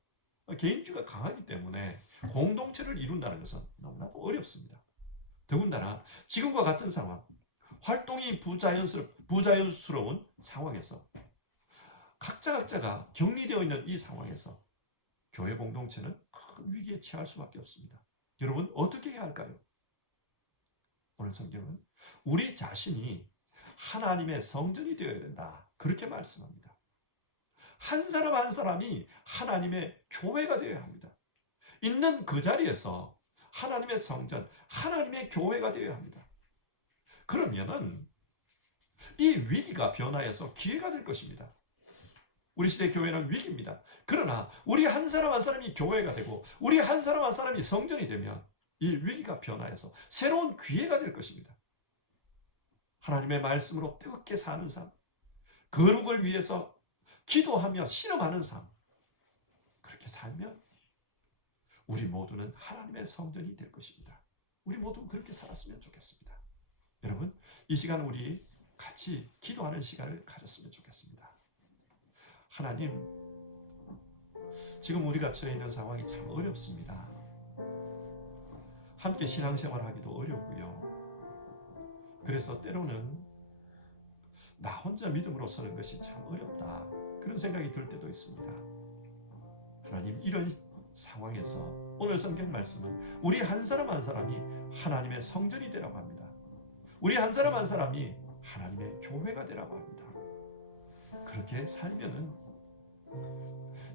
개인주의가 강하기 때문에 공동체를 이룬다는 것은 너무나도 어렵습니다. 더군다나 지금과 같은 상황, 활동이 부자연스러운 상황에서 각자가 격리되어 있는 이 상황에서 교회 공동체는 큰 위기에 처할 수밖에 없습니다. 여러분 어떻게 해야 할까요? 오늘 성경은 우리 자신이 하나님의 성전이 되어야 된다. 그렇게 말씀합니다. 한 사람 한 사람이 하나님의 교회가 되어야 합니다. 있는 그 자리에서 하나님의 성전, 하나님의 교회가 되어야 합니다. 그러면은 이 위기가 변화해서 기회가 될 것입니다. 우리 시대 교회는 위기입니다. 그러나 우리 한 사람 한 사람이 교회가 되고 우리 한 사람 한 사람이 성전이 되면 이 위기가 변화해서 새로운 기회가 될 것입니다. 하나님의 말씀으로 뜨겁게 사는 삶, 거룩을 위해서 기도하며 실험하는 삶, 그렇게 살면 우리 모두는 하나님의 성전이 될 것입니다. 우리 모두 그렇게 살았으면 좋겠습니다. 여러분, 이 시간 우리 같이 기도하는 시간을 가졌으면 좋겠습니다. 하나님, 지금 우리가 처해 있는 상황이 참 어렵습니다. 함께 신앙생활하기도 어렵고요. 그래서 때로는 나 혼자 믿음으로 서는 것이 참 어렵다. 그런 생각이 들 때도 있습니다. 하나님, 이런 상황에서 오늘 성경 말씀은 우리 한 사람 한 사람이 하나님의 성전이 되라고 합니다. 우리 한 사람 한 사람이 하나님의 교회가 되라고 합니다. 그렇게 살면은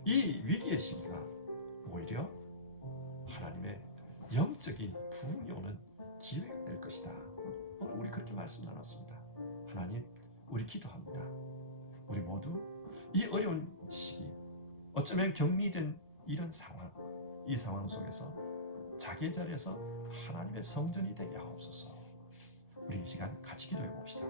이 위기의 시기가 오히려 하나님의 영적인 부흥이 오는 기회가 될 것이다. 오늘 우리 그렇게 말씀 나눴습니다. 하나님, 우리 기도합니다. 우리 모두 이 어려운 시기, 어쩌면 격리된 이런 상황, 이 상황 속에서 자기의 자리에서 하나님의 성전이 되게 하옵소서. 우리 이 시간 같이 기도해 봅시다.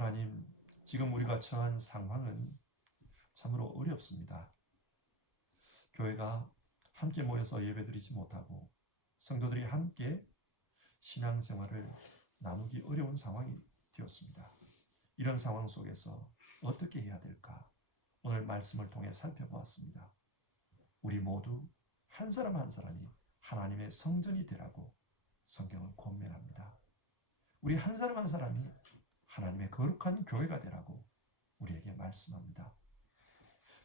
하나님, 지금 우리가 처한 상황은 참으로 어렵습니다. 교회가 함께 모여서 예배드리지 못하고 성도들이 함께 신앙생활을 나누기 어려운 상황이 되었습니다. 이런 상황 속에서 어떻게 해야 될까? 오늘 말씀을 통해 살펴보았습니다. 우리 모두 한 사람 한 사람이 하나님의 성전이 되라고 성경은 권면합니다. 우리 한 사람 한 사람이 하나님의 거룩한 교회가 되라고 우리에게 말씀합니다.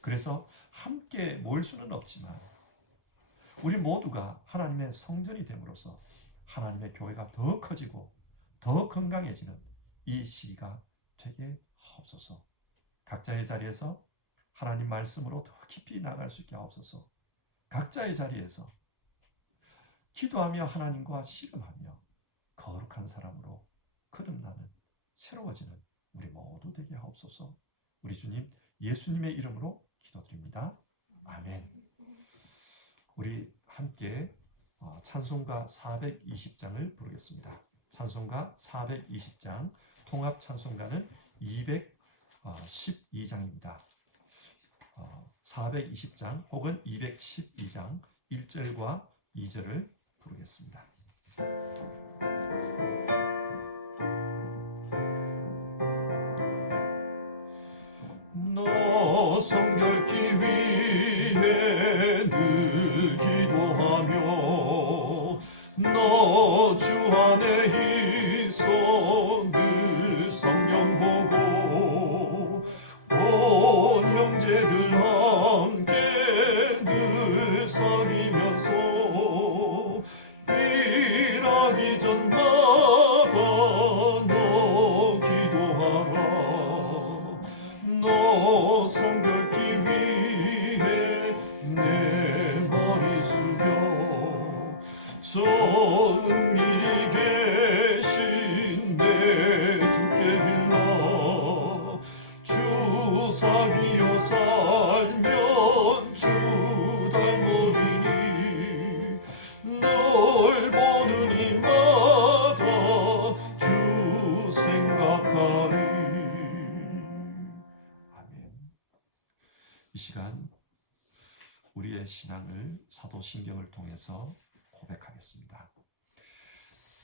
그래서 함께 모일 수는 없지만 우리 모두가 하나님의 성전이 됨으로써 하나님의 교회가 더 커지고 더 건강해지는 이 시기가 되게 하옵소서. 각자의 자리에서 하나님 말씀으로 더 깊이 나갈 수 있게 하옵소서. 각자의 자리에서 기도하며 하나님과 씨름하며 거룩한 사람으로 거듭나는 새로워지는 우리 모두 되게 하옵소서. 우리 주님 예수님의 이름으로 기도드립니다. 아멘. 우리 함께 찬송가 420장을 부르겠습니다. 찬송가 420장, 통합 찬송가는 212장입니다. 420장 혹은 212장 1절과 2절을 부르겠습니다. 너 성결케 위해 늘 기도하며 너 주 안에 있어 늘 성경 보고 온 형제들 함께 늘 사귀면서 일하기 전마다 너 기도하라. 너 성결케 위해 내 머리 숙여 정밀히 계신 내 주께 빌라. 주 사귀어 살면 주 닮으리니 널 보는 이마다 주 생각하리. 이 시간 우리의 신앙을 사도신경을 통해서 고백하겠습니다.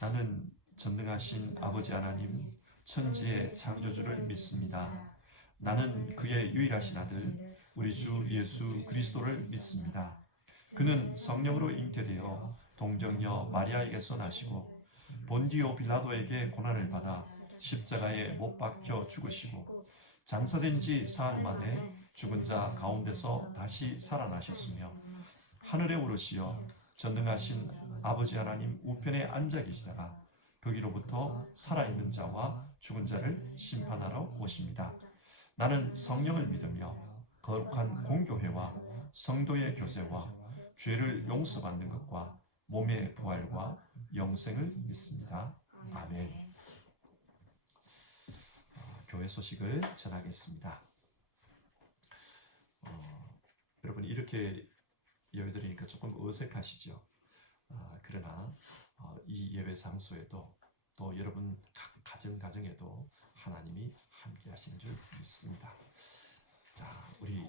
나는 전능하신 아버지 하나님 천지의 창조주를 믿습니다. 나는 그의 유일하신 아들 우리 주 예수 그리스도를 믿습니다. 그는 성령으로 잉태되어 동정녀 마리아에게서 나시고 본디오 빌라도에게 고난을 받아 십자가에 못 박혀 죽으시고 장사된 지 사흘 만에 죽은 자 가운데서 다시 살아나셨으며 하늘에 오르시어 전능하신 아버지 하나님 우편에 앉아 계시다가 거기로부터 살아있는 자와 죽은 자를 심판하러 오십니다. 나는 성령을 믿으며 거룩한 공교회와 성도의 교제와 죄를 용서받는 것과 몸의 부활과 영생을 믿습니다. 아멘. 교회 소식을 전하겠습니다. 여러분 이렇게 예배드리니까 조금 어색하시죠? 그러나 이 예배 장소에도 또 여러분 각 가정에도 하나님이 함께 하시는 줄 믿습니다. 자, 우리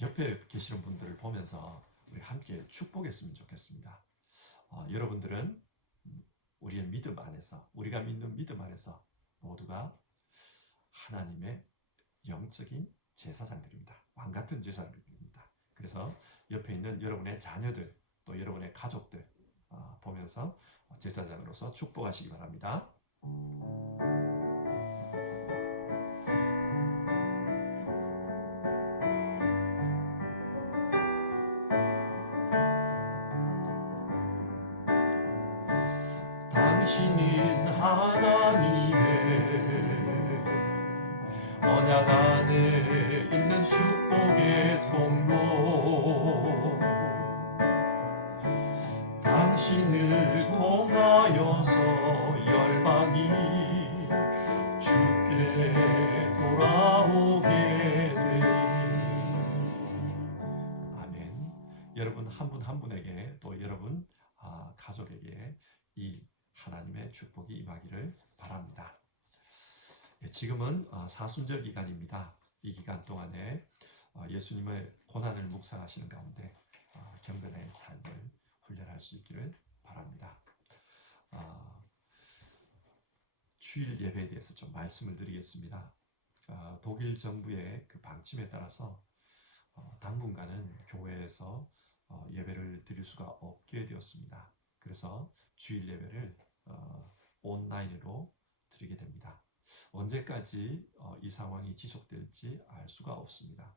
옆에 계시는 분들을 보면서 우리 함께 축복했으면 좋겠습니다. 여러분들은 우리의 믿음 안에서, 우리가 믿는 믿음 안에서 모두가 하나님의 영적인 제사장들입니다. 왕같은 제사장들입니다. 그래서 옆에 있는 여러분의 자녀들, 또 여러분의 가족들 보면서 제사장으로서 축복하시기 바랍니다. 당신은 하나님의 언약 안에 있는 축복의 통로. 당신을 통하여서 열방이 주께 돌아오게 되리. 아멘. 여러분 한 분 한 분에게 또 여러분 가족에게 이 하나님의 축복이 임하기를 바랍니다. 지금은 사순절 기간입니다. 이 기간 동안에 예수님의 고난을 묵상하시는 가운데 경건의 삶을 훈련할 수 있기를 바랍니다. 주일 예배에 대해서 좀 말씀을 드리겠습니다. 독일 정부의 그 방침에 따라서 당분간은 교회에서 예배를 드릴 수가 없게 되었습니다. 그래서 주일 예배를 온라인으로 드리게 됩니다. 언제까지 이 상황이 지속될지 알 수가 없습니다.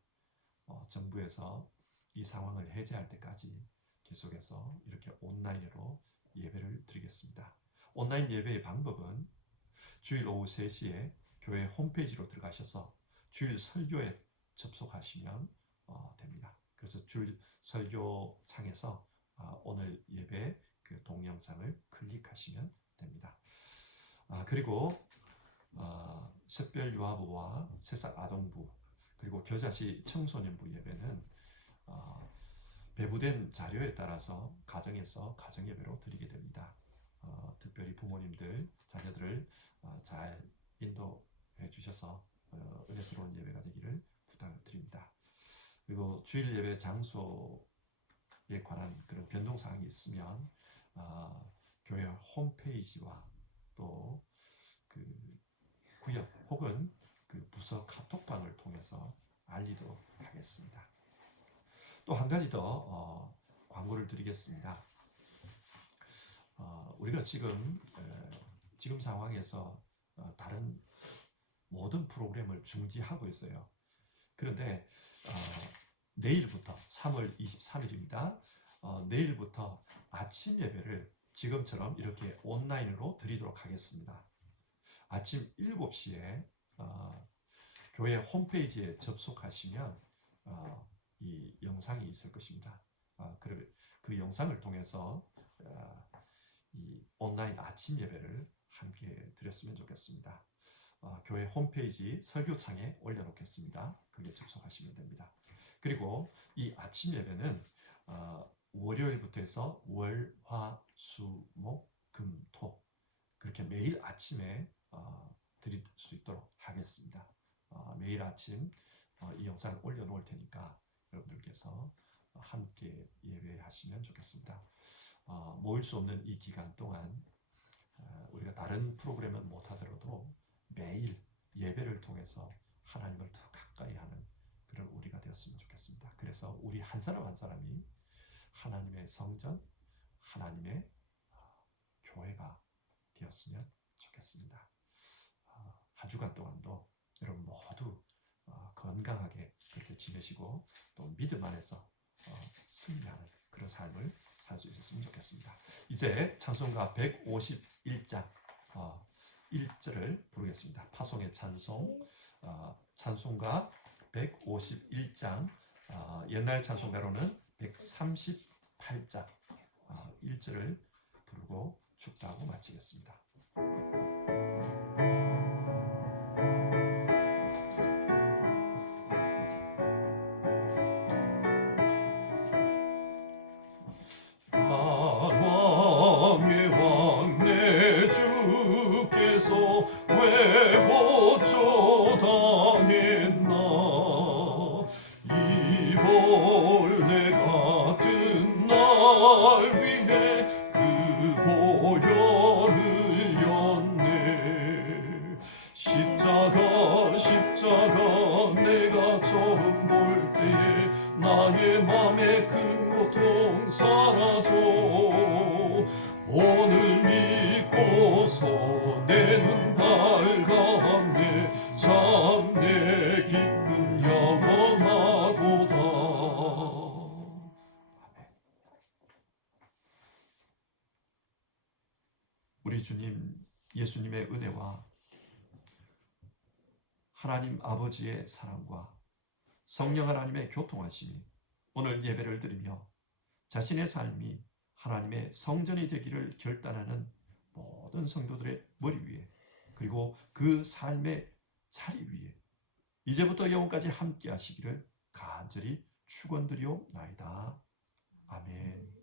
정부에서 이 상황을 해제할 때까지 계속해서 이렇게 온라인으로 예배를 드리겠습니다. 온라인 예배의 방법은 주일 오후 3시에 교회 홈페이지로 들어가셔서 주일 설교에 접속하시면 됩니다. 그래서 주일 설교 창에서 오늘 예배 그 동영상을 클릭하시면 됩니다. 그리고 특별유아부와 새싹 아동부 그리고 겨자시 청소년부 예배는 배부된 자료에 따라서 가정에서 가정예배로 드리게 됩니다. 특별히 부모님들 자녀들을 잘 인도해 주셔서 은혜스러운 예배가 되기를 부탁드립니다. 그리고 주일 예배 장소에 관한 그런 변동 사항이 있으면 교회 홈페이지와 또 그 구역 혹은 그 부서 카톡방을 통해서 알리도록 하겠습니다. 또 한 가지 더 광고를 드리겠습니다. 우리가 지금 상황에서 다른 모든 프로그램을 중지하고 있어요. 그런데 내일부터 3월 23일입니다. 내일부터 아침 예배를 지금처럼 이렇게 온라인으로 드리도록 하겠습니다. 아침 7시에 교회 홈페이지에 접속하시면 이 영상이 있을 것입니다. 그 영상을 통해서 이 온라인 아침 예배를 함께 드렸으면 좋겠습니다. 교회 홈페이지 설교창에 올려놓겠습니다. 거기에 접속하시면 됩니다. 그리고 이 아침 예배는 월요일부터 해서 월, 화, 수, 목, 금, 토 그렇게 매일 아침에 드릴 수 있도록 하겠습니다. 매일 아침 이 영상을 올려놓을 테니까 여러분들께서 함께 예배하시면 좋겠습니다. 모일 수 없는 이 기간 동안 우리가 다른 프로그램은 못하더라도 매일 예배를 통해서 하나님을 더 가까이 하는 그런 우리가 되었으면 좋겠습니다. 그래서 우리 한 사람 한 사람이 하나님의 성전, 하나님의 교회가 되었으면 좋겠습니다. 한 주간 동안도 여러분 모두 건강하게 그렇게 지내시고 또 믿음 안에서 승리하는 그런 삶을 살 수 있었으면 좋겠습니다. 이제 찬송가 151장 1절을 부르겠습니다. 파송의 찬송 찬송가 151장 옛날 찬송가로는 138장 1절을 부르고 축도하고 마치겠습니다. 만왕의 왕 내 주께서 왜 고초당했나 이벌 내 같은 날 위해 그 보혈을 흘렸네 십자가 내가 처음 볼 때에 나의 맘에 큰 고통 사라져 오늘 믿고서 내 눈 밝았네 참 내 기쁨 영원하도다. 아멘. 우리 주님 예수님의 은혜와 하나님 아버지의 사랑과 성령 하나님의 교통하심이 오늘 예배를 드리며 자신의 삶이 하나님의 성전이 되기를 결단하는 모든 성도들의 머리 위에 그리고 그 삶의 자리 위에 이제부터 영원까지 함께 하시기를 간절히 축원드리옵나이다. 아멘.